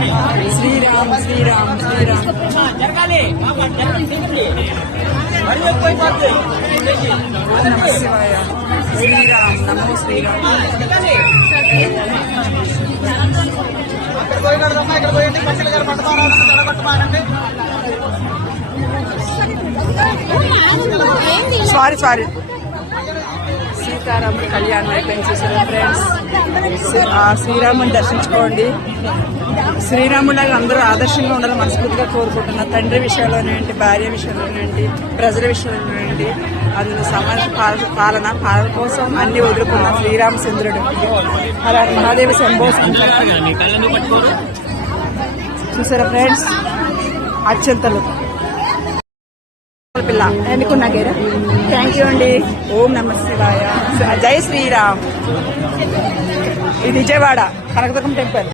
శ్రీరామ్ శ్రీరామ్ శ్రీరామ్ నమ శివాయ శ్రీరామ్ నమో Sriram sorry sorry సీతారాముడి కళ్యాణం అయిపోయింది చూసారా ఫ్రెండ్స్. శ్రీరాముని దర్శించుకోండి. శ్రీరాములాగా అందరూ ఆదర్శంగా ఉండాలని మనస్ఫూర్తిగా కోరుకుంటున్నా. తండ్రి విషయంలోనేంటి, భార్య విషయంలోనేంటి, ప్రజల విషయంలోనేంటి, అందులో సమాజ పాలన కోసం అన్ని వదులుకున్న శ్రీరామచంద్రుడు. అలా మహాదేవి శంభో చూసారా ఫ్రెండ్స్. అత్యంతలు పిల్ల ఎన్నుకున్నాకేరా. థ్యాంక్ యూ అండి. ఓం నమ శివాయ. జై శ్రీరామ్. ఇది విజయవాడ కనకదుర్గం టెంపుల్.